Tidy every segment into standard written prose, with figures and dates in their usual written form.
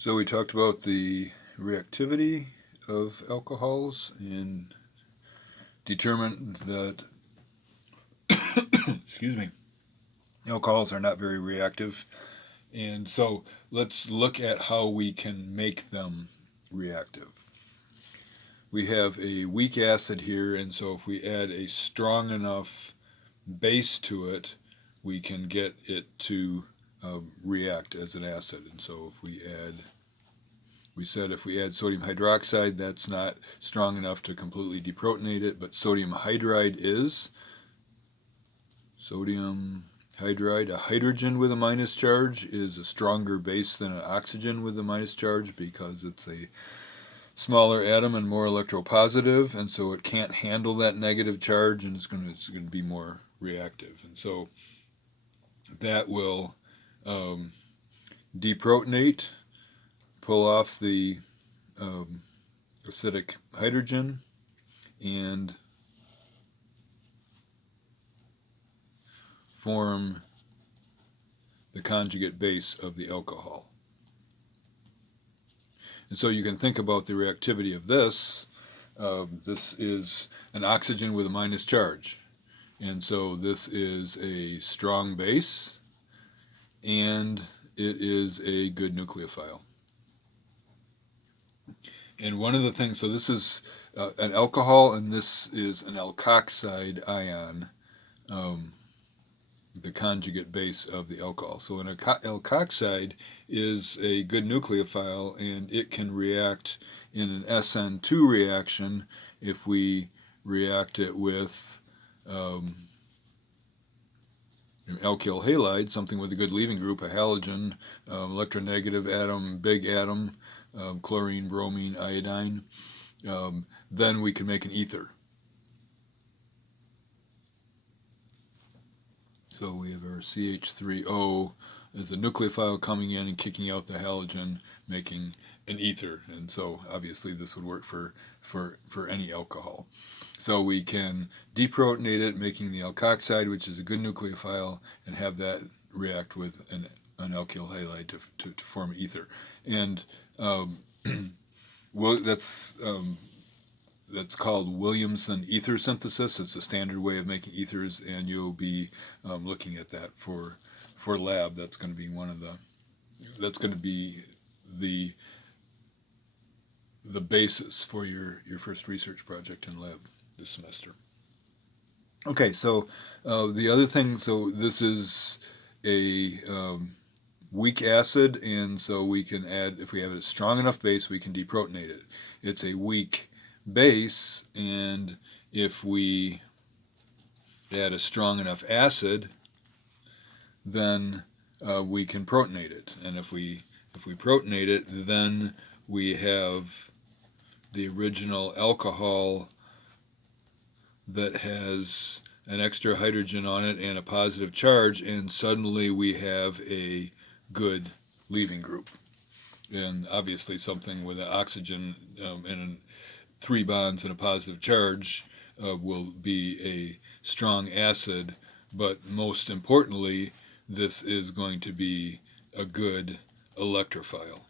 So we talked about the reactivity of alcohols and determined that excuse me, alcohols are not very reactive. And so let's look at how we can make them reactive. We have a weak acid here, and so if we add a strong enough base to it, we can get it to react as an acid. And so we said if we add sodium hydroxide, that's not strong enough to completely deprotonate it, but sodium hydride is. Sodium hydride, a hydrogen with a minus charge, is a stronger base than an oxygen with a minus charge because it's a smaller atom and more electropositive, and so it can't handle that negative charge, and it's going to be more reactive. And so that will deprotonate, pull off the acidic hydrogen, and form the conjugate base of the alcohol. And so you can think about the reactivity of this. This is an oxygen with a minus charge. And so this is a strong base, and it is a good nucleophile. And one of the things, so this is an alcohol, and this is an alkoxide ion, the conjugate base of the alcohol. So an alkoxide is a good nucleophile, and it can react in an SN2 reaction if we react it with alkyl halide, something with a good leaving group, a halogen, electronegative atom, big atom, chlorine, bromine, iodine. Then we can make an ether. So we have our CH3O as a nucleophile coming in and kicking out the halogen, making an ether. And so obviously this would work for any alcohol. So we can deprotonate it, making the alkoxide, which is a good nucleophile, and have that react with an alkyl halide to form ether. And well, that's called Williamson ether synthesis. It's a standard way of making ethers, and you'll be looking at that for lab. That's going to be that's going to be the basis for your first research project in lab this semester. Okay, so the other thing, so this is a weak acid, and so we can add, if we have a strong enough base, we can deprotonate it. It's a weak base, and if we add a strong enough acid, then we can protonate it. And if we protonate it, then we have the original alcohol that has an extra hydrogen on it and a positive charge, and suddenly we have a good leaving group. And obviously something with an oxygen and 3 bonds and a positive charge will be a strong acid, but most importantly, this is going to be a good electrophile.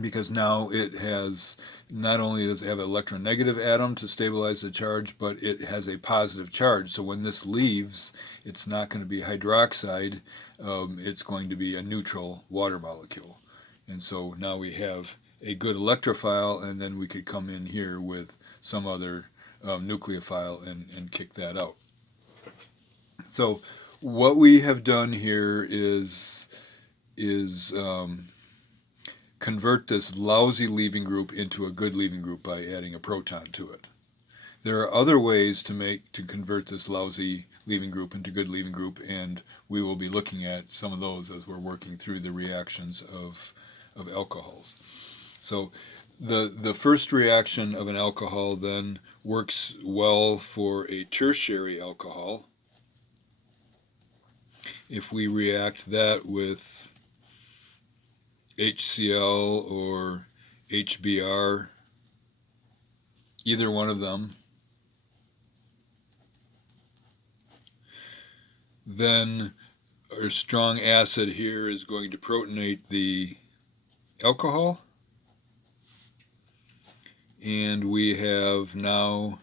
Because now it has, not only does it have an electronegative atom to stabilize the charge, but it has a positive charge. So when this leaves, it's not going to be hydroxide, it's going to be a neutral water molecule. And so now we have a good electrophile, and then we could come in here with some other nucleophile and kick that out. So what we have done here is convert this lousy leaving group into a good leaving group by adding a proton to it. There are other ways to convert this lousy leaving group into good leaving group, and we will be looking at some of those as we're working through the reactions of alcohols. So the first reaction of an alcohol then works well for a tertiary alcohol. If we react that with HCl or HBr, either one of them, then our strong acid here is going to protonate the alcohol. And we have now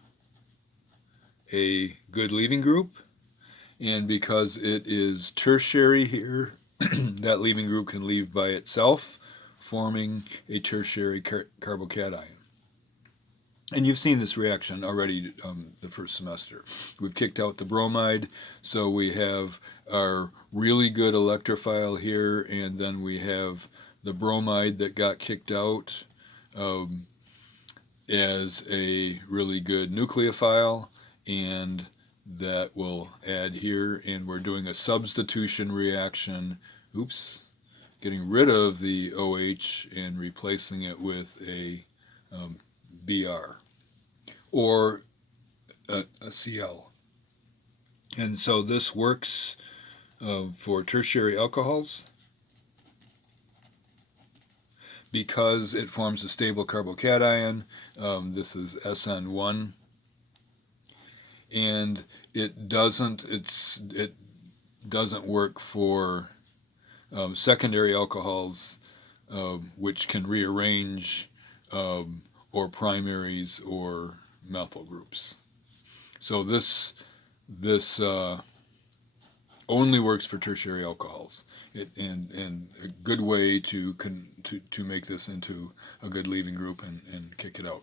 a good leaving group. And because it is tertiary here, that leaving group can leave by itself, forming a tertiary carbocation. And you've seen this reaction already the first semester. We've kicked out the bromide, so we have our really good electrophile here, and then we have the bromide that got kicked out as a really good nucleophile, and that will add here, and we're doing a substitution reaction. Oops. Getting rid of the OH and replacing it with a Br or a Cl. And so this works for tertiary alcohols because it forms a stable carbocation. This is SN1, and it doesn't work for secondary alcohols, which can rearrange, or primaries or methyl groups. So this only works for tertiary alcohols, and a good way to make this into a good leaving group and kick it out.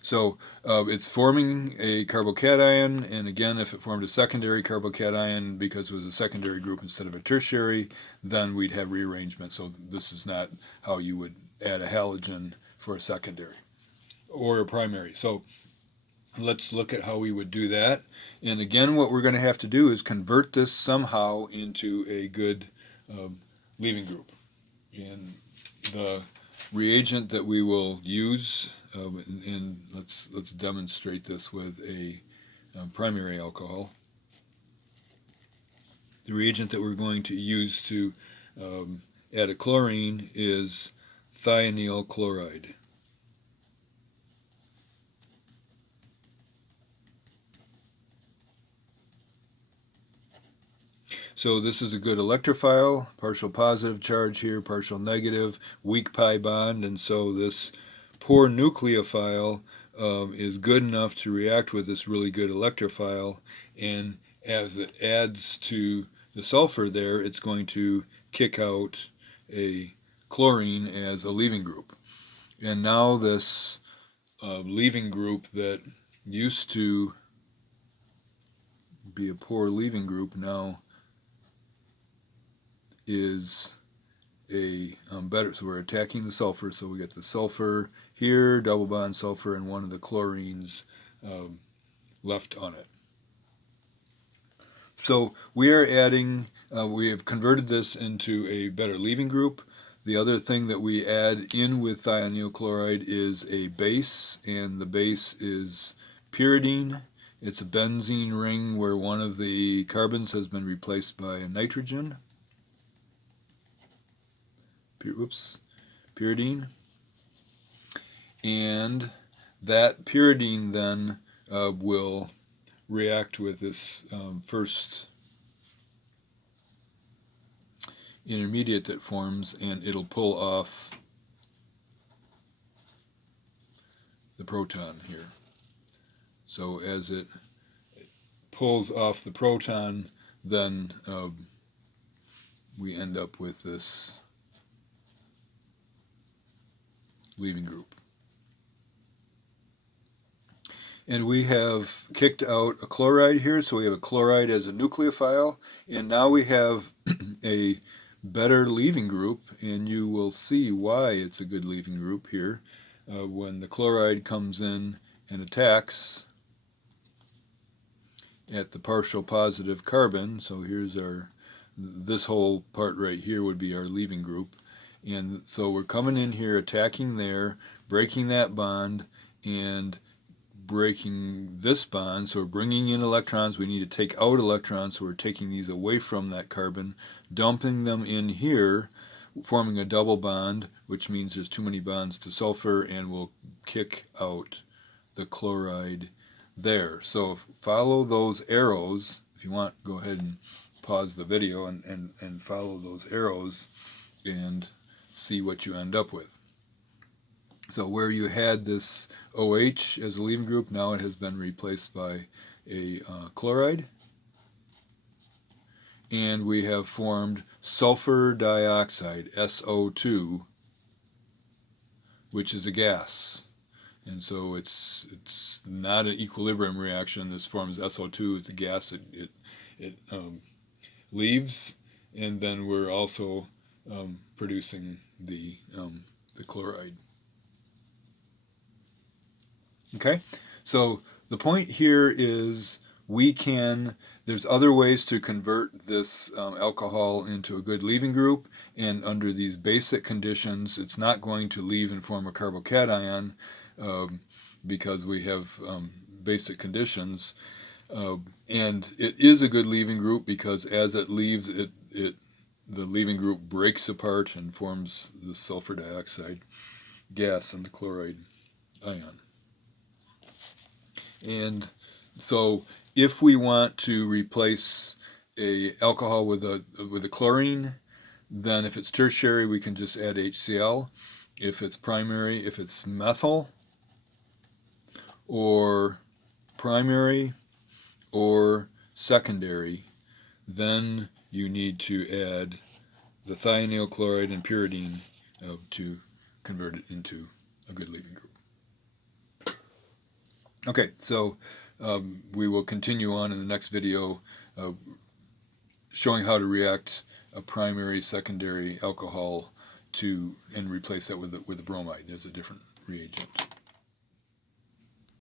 So it's forming a carbocation, and again, if it formed a secondary carbocation because it was a secondary group instead of a tertiary, then we'd have rearrangement. So this is not how you would add a halogen for a secondary or a primary. So let's look at how we would do that. And again, what we're going to have to do is convert this somehow into a good leaving group. And the reagent that we will use, and let's demonstrate this with a primary alcohol. The reagent that we're going to use to add a chlorine is thionyl chloride. So this is a good electrophile, partial positive charge here, partial negative, weak pi bond, and so this poor nucleophile is good enough to react with this really good electrophile, and as it adds to the sulfur there, it's going to kick out a chlorine as a leaving group. And now this leaving group that used to be a poor leaving group now is a better, so we're attacking the sulfur, so we get the sulfur here, double bond sulfur, and one of the chlorines left on it. So we are adding, we have converted this into a better leaving group. The other thing that we add in with thionyl chloride is a base, and the base is pyridine. It's a benzene ring where one of the carbons has been replaced by a nitrogen. Pyridine, and that pyridine then will react with this first intermediate that forms, and it'll pull off the proton here. So as it pulls off the proton, then we end up with this leaving group. And we have kicked out a chloride here, so we have a chloride as a nucleophile, and now we have a better leaving group, and you will see why it's a good leaving group here. When the chloride comes in and attacks at the partial positive carbon, so here's our, this whole part right here would be our leaving group. And so we're coming in here, attacking there, breaking that bond, and breaking this bond. So we're bringing in electrons. We need to take out electrons, so we're taking these away from that carbon, dumping them in here, forming a double bond, which means there's too many bonds to sulfur, and we'll kick out the chloride there. So follow those arrows. If you want, go ahead and pause the video and follow those arrows and see what you end up with. So where you had this OH as a leaving group, now it has been replaced by a chloride. And we have formed sulfur dioxide, SO2, which is a gas. And so it's not an equilibrium reaction. This forms SO2. It's a gas. It leaves, and then we're also producing the chloride. Okay, so the point here is there's other ways to convert this alcohol into a good leaving group, and under these basic conditions, it's not going to leave and form a carbocation because we have basic conditions. And it is a good leaving group because as it leaves, the leaving group breaks apart and forms the sulfur dioxide gas and the chloride ion. And so if we want to replace a alcohol with a chlorine, then if it's tertiary, we can just add HCl. If it's primary, if it's methyl, or primary, or secondary, then you need to add the thionyl chloride and pyridine to convert it into a good leaving group. Okay, so we will continue on in the next video showing how to react a primary, secondary alcohol and replace that with a bromide. There's a different reagent.